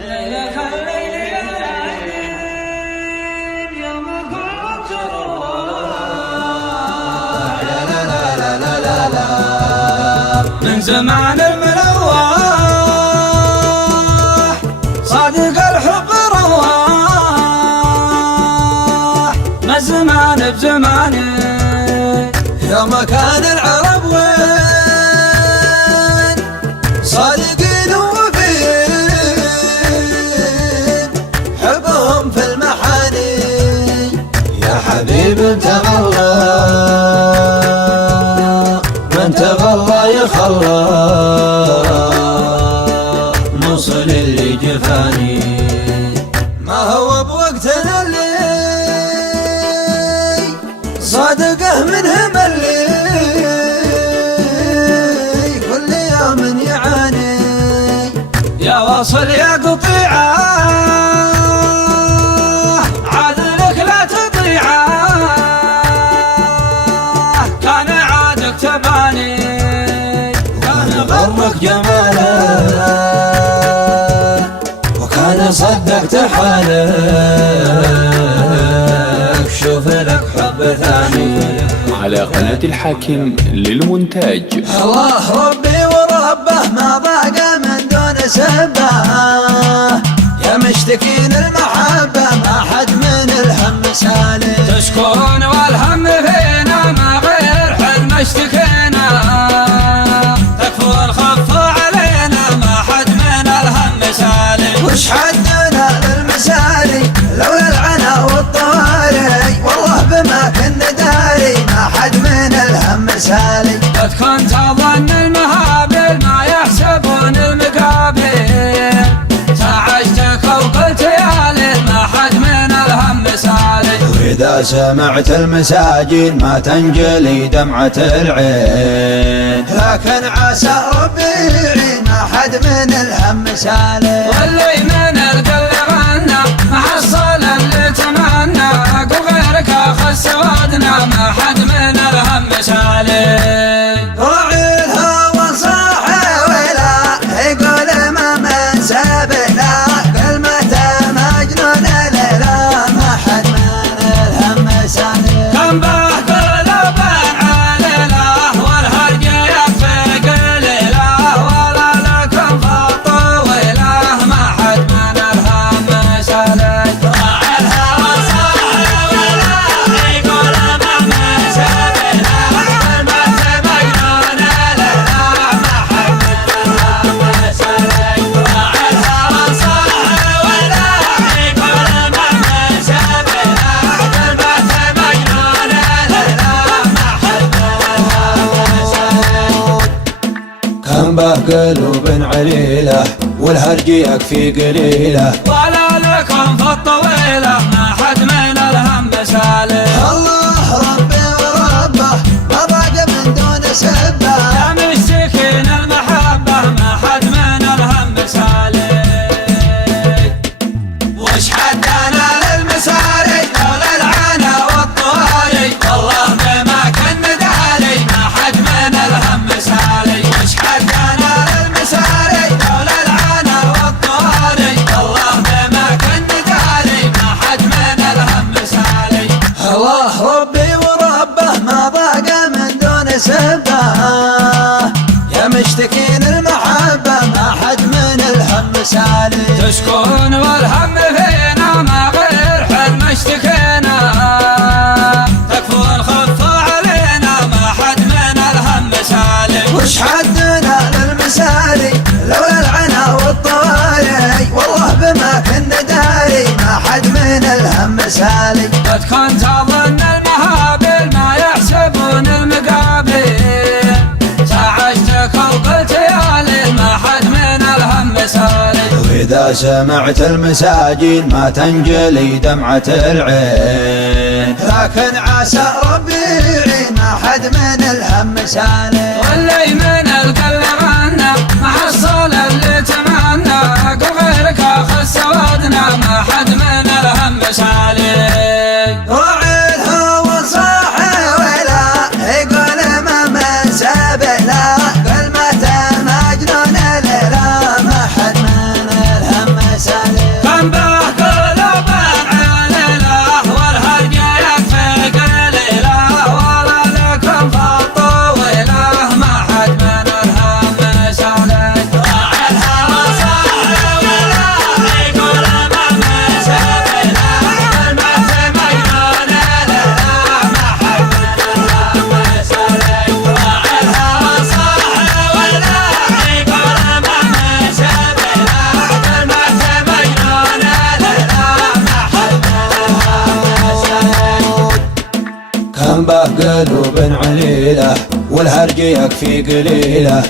ليلة الليل يا ليل يوم كنت تروح لا لا لا لا لا لا من زمان الملوح صادق الحب رواح ما الزمان بزمانه يوم كان العرب وين صادقين ووفين حبهم في المحاني يا حبيب تغلى من تغلى يخلى نوصل اللي جفاني ما هو بوقتنا اللي صادقه منهم اللي كل يوم يعاني يا واصل يا قطيعه عذرك لا تضيعه كان عادك تباني كان غرك جماله وكان صدقت حالك شوف لك حب ثاني. على قناة الحاكم للمونتاج. الله ربي وربه ما ضاق من دون سبه يا مشتكين المحبة ما حد من الهم سالي تشكرون والهم فينا ما غير حد اشتكينا تكفون خفوا علينا ما حد من الهم سالي وش حدنا للمسالي لولا العنا والطواري والله بما كنا داري ما حد من الهم سالي قد كنت اظن المهابل ما يحسبون المقابل تعجتك وقلت يا ليل ما حد من الهم سالي واذا سمعت المساجين ما تنجلي دمعة العين لكن عسى ربي يعين ما حد من الهم سالي واللي من القلب غنى ما حصل اللي تمنى وغيرك اخذ سوادنا ما حد من الهم سالي راعي الهوى صاحي ولا يقول ما من سبنا كلمته مجنون ليلى ما حد من الهم سالي كم به قلب عليله والهرج يفرق ليله ولا لكم خط ويله ما حد من الهم سالي راعي الهوى صاحي ولا يقول ما من سبنا كلمته مجنون ليلى ما حد من الهم سالي راعي الهوى صاحي ولا يقول ما من سبنا كلمته مجنون ليلى ما حد من الهم سالي كم به قلوب عليله والهرج يكفي قليله ولا لكم في الطويله ما حد من الهم سالي الله ربي وربه ما ضاق من دون سبه يا مشتكين المحبه ما حد من الهم سالي وش حدنا للمساري لولا العنا والطواري والله بما كنا داري ما حد من الهم سالي وش حدنا للمساري لولا العنا والطواري والله بما كنا داري ما حد من الهم سالي الله ربي وربه ما ضاق من دون سبه يا مشتكين المحبة ما حد من الهم سالي تشكرون والهم فينا ما غير حد ما اشتكينا تكفون خفوا علينا ما حد من الهم سالي وش حدنا للمسالي لولا العنا والطواري والله بما كنا داري ما حد من الهم سالي قد كنت اظن المهابل ما يحسبون المقابل تعجتك وقلت يا ليل ما حد من الهم سالي واذا سمعت المساجين ما تنجلي دمعة العين لكن عسى ربي يعين ما حد من الهم سالي واللي من القلب غنى ما حصل اللي تمنى وغيرك اخذ سوادنا ما حد من الهم سالي راعي الهوى صاحي ولا يقول ما من سبنا كلمته مجنون ليلى ما حد من الهم سالي والهرج يكفي قليله.